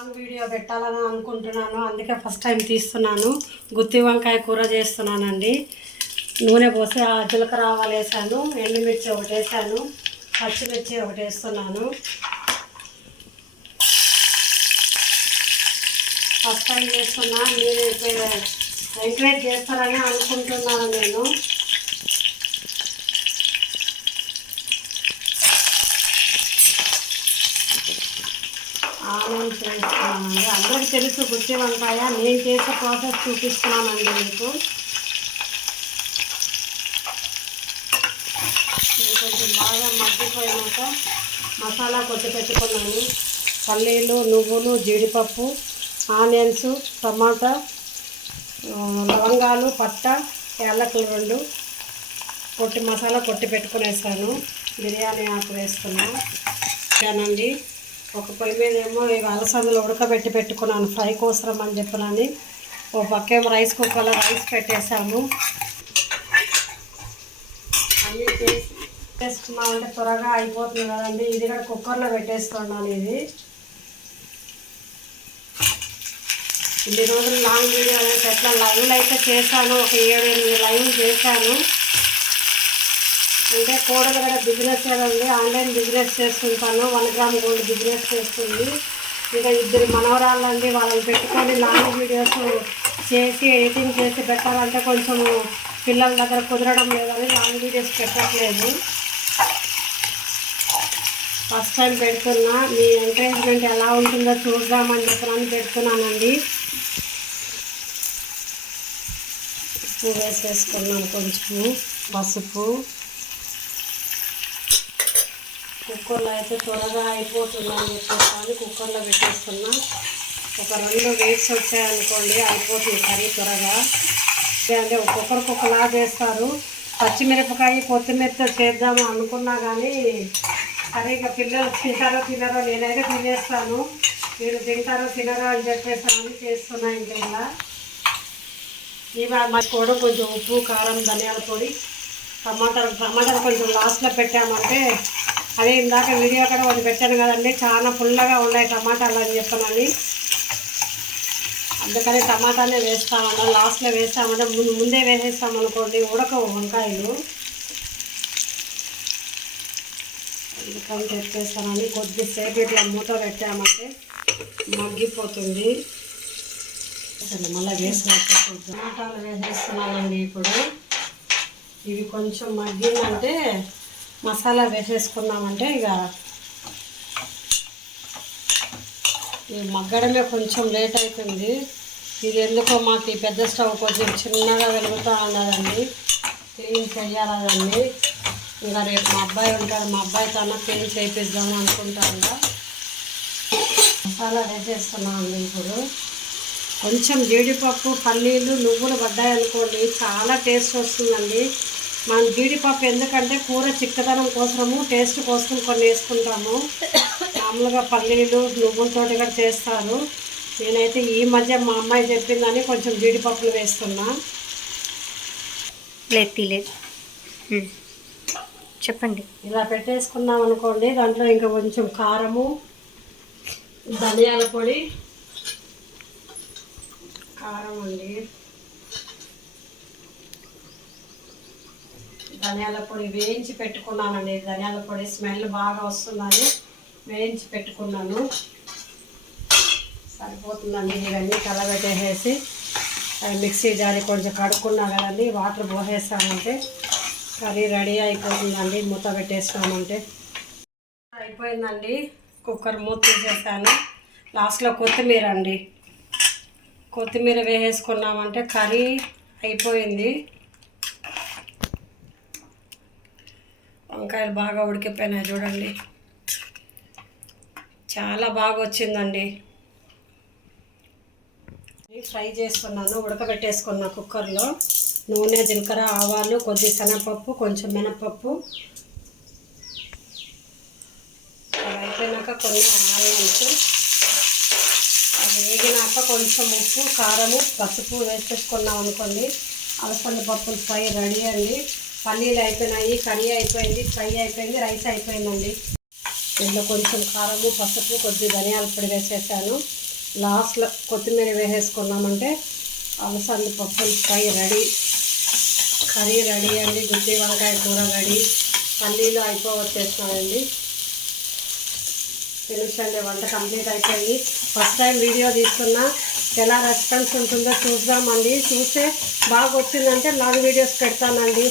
Long video పెట్టాలని అనుకుంటున్నాను, అందుకే ఫస్ట్ టైం తీస్తున్నాను. గుత్తి వంకాయ కూర చేస్తున్నానండి. నూనె పోసి జీలకర్ర ఆవాలు వేసాను, ఎండుమిర్చి ఒకటి వేసాను, పచ్చిమిర్చి ఒకటి వేస్తున్నాను. ఫస్ట్ టైం చేస్తున్నా, మీరు ఎంకరేజ్ చేస్తారని అనుకుంటున్నాను. నేను ఆనియన్స్ వేస్తున్నానండి. అందరికీ తెలుసు గుత్తి వంకాయ, నేను చేసే ప్రాసెస్ చూపిస్తున్నానండి మీకు. కొంచెం బాగా మగ్గిపోయినాక మసాలా కొట్టి పెట్టుకున్నాను. పల్లీలు, నువ్వులు, జీడిపప్పు, ఆనియన్స్, టమాటా, లవంగాలు, పట్ట, యాలకులు 2 కొట్టి మసాలా కొట్టి పెట్టుకునేసాను. బిర్యానీ ఆకు వేస్తున్నానండి. ఒక పొయ్యి మీద ఏమో అలసందలు ఉడకబెట్టి పెట్టుకున్నాను ఫ్రై కోసరం అని చెప్పనని. ఒక పక్కేమో రైస్ కుక్కర్లో రైస్ పెట్టేసాము. అన్నీ చేసుకున్నామంటే త్వరగా అయిపోతుంది కదండి. ఇది కూడా కుక్కర్లో పెట్టేస్తున్నాను. ఇన్ని రోజులు లాంగ్ వీడియో అనేది ఎట్లా లైవ్లు అయితే చేశాను, ఒక 7-8 లైవ్లు చేశాను. అంటే కోడలు కూడా బిజినెస్ కదండి, ఆన్లైన్ బిజినెస్ చేస్తుంటాను. 1 గ్రామ్ గోల్డ్ బిజినెస్ చేస్తుంది. ఇంకా 2 మనవరాళ్ళండి, వాళ్ళని పెట్టుకొని లాంగ్ వీడియోస్ చేసి ఎడిటింగ్ చేసి పెట్టాలంటే కొంచెం పిల్లల దగ్గర కుదరడం లేదని లాంగ్ వీడియోస్ పెట్టట్లేదు. ఫస్ట్ టైం పెడుతున్నా, మీ ఎంకరేజ్మెంట్ ఎలా ఉంటుందో చూద్దామని చెప్పని పెడుతున్నానండి. ఉప్పు వేసేసుకున్నాను, కొంచెము పసుపు. కుక్కర్లో అయితే త్వరగా అయిపోతుందని చెప్పేసి కుక్కర్లో పెట్టేస్తున్నా. ఒక 2 వెయిట్స్ వచ్చాయనుకోండి, అయిపోతుంది కర్రీ త్వరగా. అంటే ఒక్కొక్కరికొకలా చేస్తారు. పచ్చిమిరపకాయ కొత్తిమీరతో చేద్దాము అనుకున్నా కానీ సరిగ్గా పిల్లలు తింటారో తినరో, నేనైతే తినేస్తాను. మీరు తింటారో తినరో అని చెప్పేసి చేస్తున్నా. ఇంకా ఇలా ఇవాళ కూడా కొంచెం ఉప్పు, కారం, ధనియాల పొడి, టమాటాలు కొంచెం లాస్ట్లో పెట్టామంటే, అదే ఇందాక వీడియో కూడా ఒకటి పెట్టాను కదండి, చాలా పుల్లగా ఉన్నాయి టమాటాలు అని చెప్పనని. అందుకని టమాటానే వేస్తామన్నా, లాస్ట్లో వేస్తామంటే ముందే వేసేస్తామనుకోండి ఉడకవు వంకాయలు. అందుకని పెట్టేస్తానని కొద్దిసేపు ఇట్లా మూత పెట్టామంటే మగ్గిపోతుంది. మళ్ళీ వేసేస్తాను. టమాటాలు వేసేస్తున్నానండి. ఇప్పుడు ఇవి కొంచెం మగ్గిందంటే మసాలా వేసేసుకున్నామంటే ఇక మగ్గడమే కొంచెం లేట్ అవుతుంది. ఇది ఎందుకో మాకు ఈ పెద్ద స్టవ్ కొంచెం చిన్నగా వెలుగుతూ ఉన్నదండి, క్లీన్ చేయాలండి. ఇంకా రేపు మా అబ్బాయి ఉంటాడు, మా అబ్బాయితో క్లీన్ చేయిద్దాము అనుకుంటాను. మసాలా వేసేస్తున్నామండి. ఇప్పుడు కొంచెం జీడిపప్పు, పల్లీలు, నువ్వులు పడ్డాయనుకోండి చాలా టేస్ట్ వస్తుందండి. మనం జీడిపప్పు ఎందుకంటే కూర చిక్కదనం కోసము, టేస్ట్ కోసం కొన్ని వేసుకుంటాము. మామూలుగా పల్లీలు, నువ్వులతో కూడా చేస్తారు. నేనైతే ఈ మధ్య మా అమ్మాయి చెప్పిందని కొంచెం జీడిపప్పులు వేస్తున్నా. లేదు చెప్పండి. ఇలా పెట్టేసుకున్నాం అనుకోండి, దాంట్లో ఇంకా కొంచెం కారము, ధనియాల పొడి, కారం అండి, ధనియాల పొడి వేయించి పెట్టుకున్నానండి. ధనియాల పొడి స్మెల్ బాగా వస్తుందని వేయించి పెట్టుకున్నాను. సరిపోతుందండి. ఇవన్నీ కలబెట్టేసేసి మిక్సీ జారి కొంచెం కడుక్కున్నా కదండి, వాటర్ పోసేస్తామంటే కర్రీ రెడీ అయిపోతుందండి. మూత పెట్టేస్తామంటే అయిపోయిందండి. కుక్కర్ మూత తీసేసాను. లాస్ట్లో కొత్తిమీర అండి, కొత్తిమీర వేసేసుకున్నామంటే కర్రీ అయిపోయింది. వంకాయలు బాగా ఉడికిపోయినాయి చూడండి, చాలా బాగా వచ్చిందండి. ఫ్రై చేసుకున్నాను, ఉడకబెట్టేసుకున్నా కుక్కర్లో. నూనె, జీలకర్ర, ఆవాలు, కొద్ది శనగపప్పు, కొంచెం మినపప్పు. అవి అయిపోయినాక కొన్ని ఆనియన్స్, అవి వేగినాక కొంచెం ఉప్పు, కారము, పసుపు వేసేసుకున్నాం అనుకోండి, అలసంద పప్పులు ఫ్రై రెడీ అండి. పల్లీలు అయిపోయినాయి, కర్రీ అయిపోయింది, ఫ్రై అయిపోయింది, రైస్ అయిపోయిందండి. ఇందులో కొంచెం కారము, పసుపు, కొద్ది ధనియాల పొడి వేసేసాను. లాస్ట్లో కొత్తిమీర వేసేసుకున్నామంటే అలసంది పప్పుల ఫ్రై రెడీ, కర్రీ రెడీ అండి. గుత్తి వంకాయ కూర రెడీ, పల్లీలు అయిపోవచ్చేస్తున్నాయండి. ఫినిష్ అండి, వంట కంప్లీట్ అయిపోయి. ఫస్ట్ టైం వీడియో తీసుకున్నా, ఎలా రెస్పాన్స్ ఉంటుందో చూద్దామండి. చూస్తే బాగా వచ్చిందంటే లాంగ్ వీడియోస్ పెడతానండి.